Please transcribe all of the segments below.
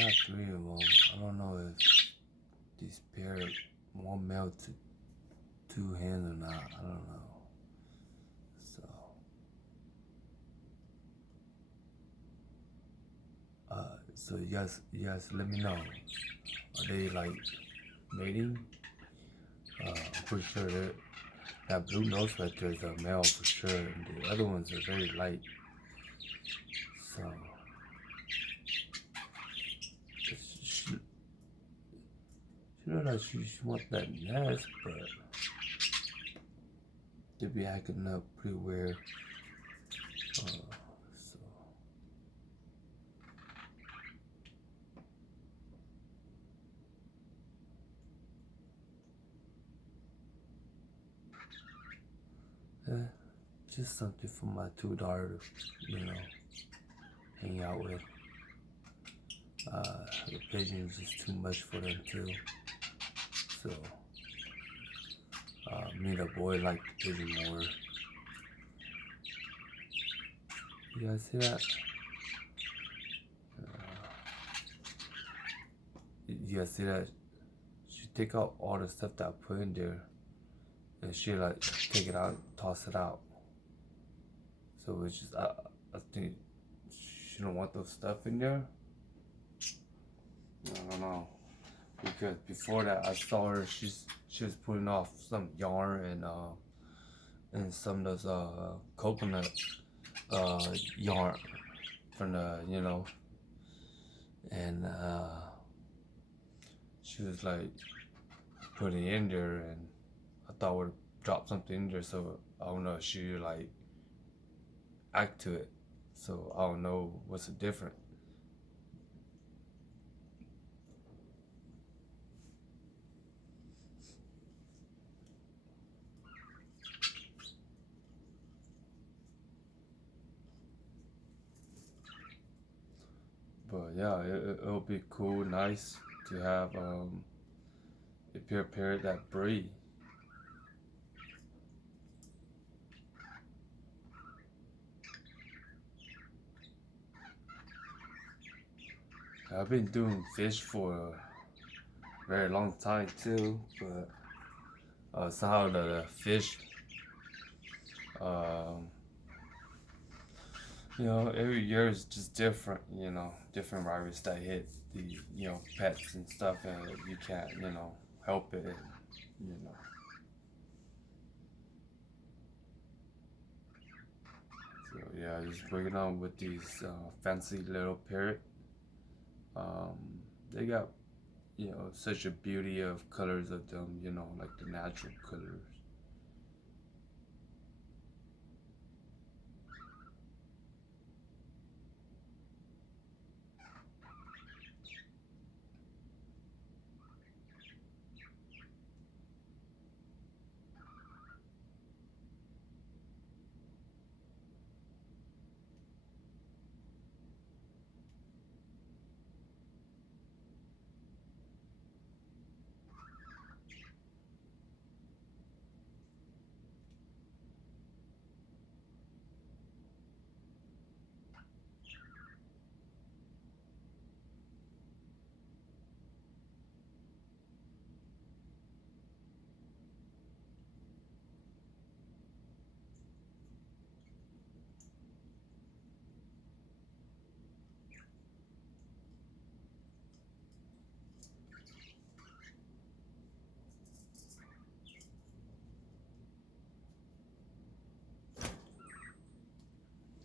got three of them. I don't know if these parrot one male to two hens or not. I don't know. So, so you guys, let me know. Are they like mating? I'm pretty sure that blue nose right there is a male for sure, and the other ones are very light. So, she look like she wants that nest, but they be acting up pretty weird. So, yeah, just something for my two daughters, hang out with. The pigeons is too much for them too. So, me and the boy like the pigeon more. You guys see that? You guys see that? She take out all the stuff that I put in there, and she like take it out, toss it out. So it's just I think she don't want those stuff in there. I don't know, because before that I saw her. She was putting off some yarn and some of those coconut yarn from the and she was like putting it in there, and I thought I would drop something in there. So I don't know if she like act to it. So I don't know what's the difference. But yeah, it'll be cool, nice to have a pure parrot that breed. I've been doing fish for a very long time too, but somehow the fish, um, every year is just different. Different virus that hit the pets and stuff, and you can't help it. You know. So yeah, just working on with these fancy little parrot. They got such a beauty of colors of them. Like the natural colors.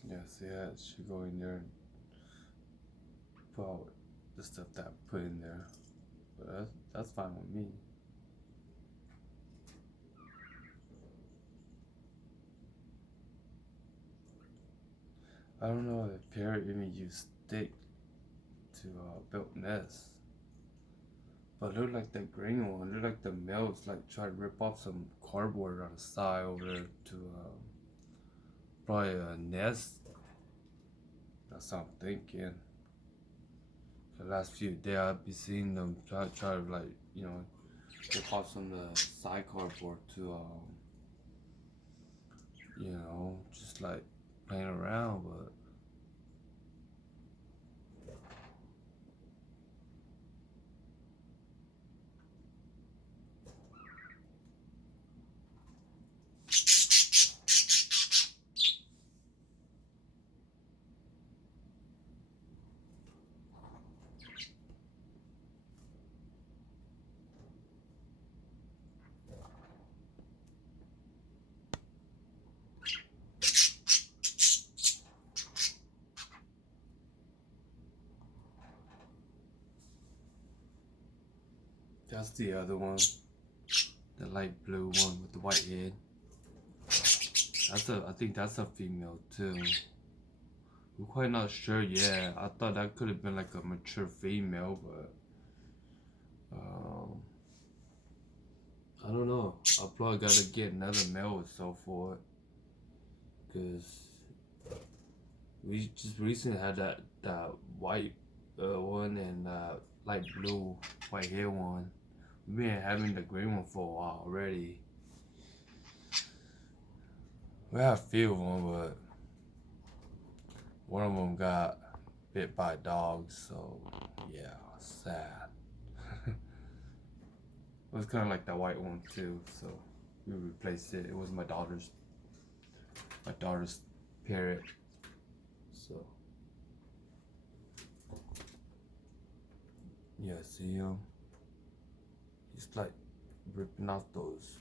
Yes, yeah, she go in there and put out the stuff that I put in there. But that's fine with me. I don't know if parrot even use stick to build nests. But look like the green one. Look like the males like try to rip off some cardboard on the side over there to probably a nest. That's what I'm thinking. The last few days I've been seeing them try to like rip off some of the side cardboard to just like playing around. But That's the other one. The light blue one with the white head. I think that's a female too. We're quite not sure yet. I thought that could have been like a mature female, but I don't know. I probably gotta get another male or so for it, cause we just recently had that white one and light blue white hair one. We've been having the green one for a while already. We have a few of them, but one of them got bit by dogs, so yeah, sad. It was kind of like that white one too, so we replaced it. It was my daughter's parrot, so yeah. See him? He's like ripping off those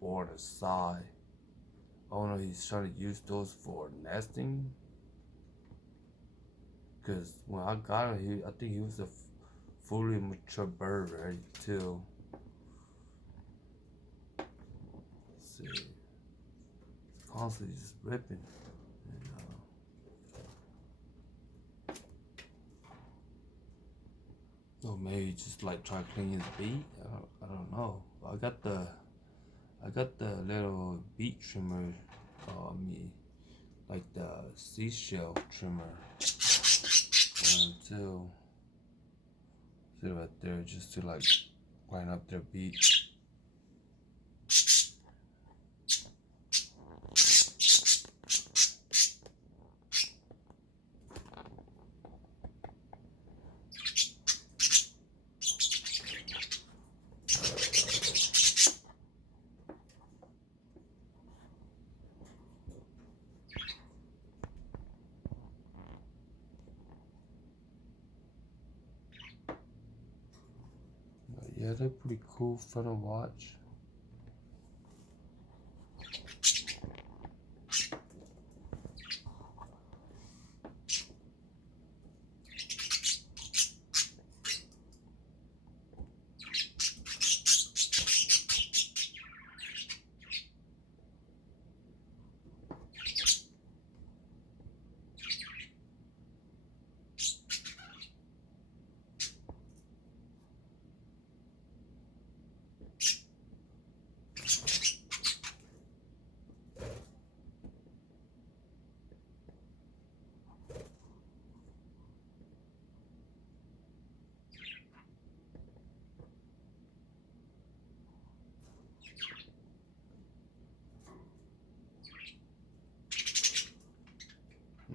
board aside. Oh no, he's trying to use those for nesting. Cause when I got him, I think he was a fully mature bird already too. Let's see, he's constantly just ripping. Or maybe just like try to clean his beak. I don't know. I got the little beak trimmer on me, like the seashell trimmer one too. See right there, just to like line up their beak. Yeah, they're pretty cool, fun to watch.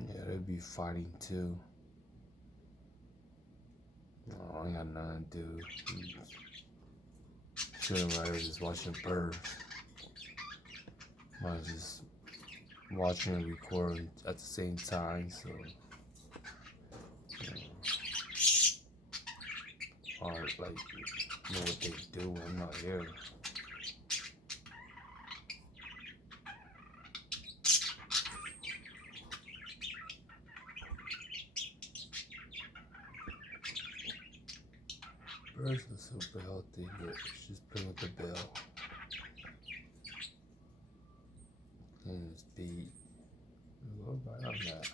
Yeah, they'd be fighting too. Oh, I ain't got nothing to do. Chilling right here, just watching birds. I was just watching and recording at the same time, so hard like know what they do when I'm not here. Birds are super healthy. Yeah, just playing with the bell. Clean his beak. Go right on that.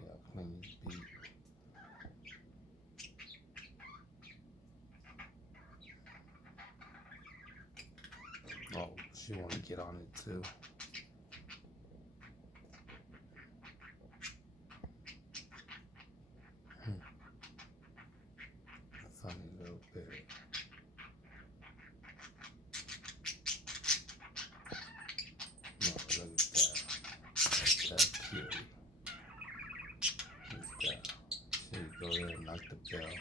Yeah, clean his beak. Oh, she want to get on it too. Funny little bit. No, look at that. That's cute. Look at that. Here you go there and knock the bell.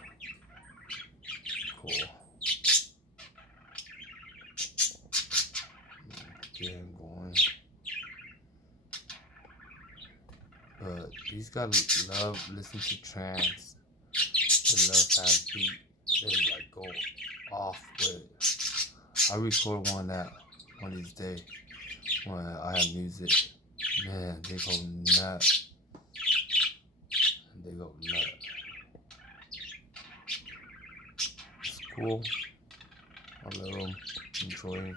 Cool. Get him going. But these guys love listening to trance. They love having beat. They like go off with it. I record one of these days when I have music. Man, they go nuts. They go nuts. It's cool. a little, enjoying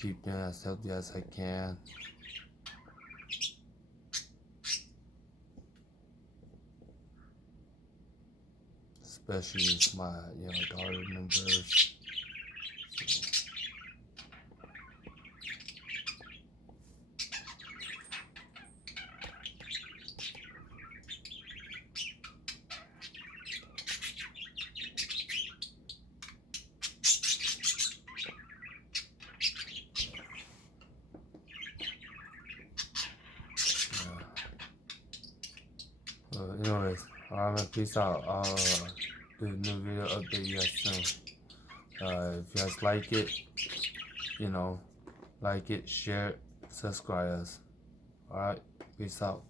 keeping as healthy as I can. Especially with my, daughter members. Anyways, peace out. I'll do a new video update you guys soon. If you guys like it, like it, share it, subscribe us. Alright, peace out.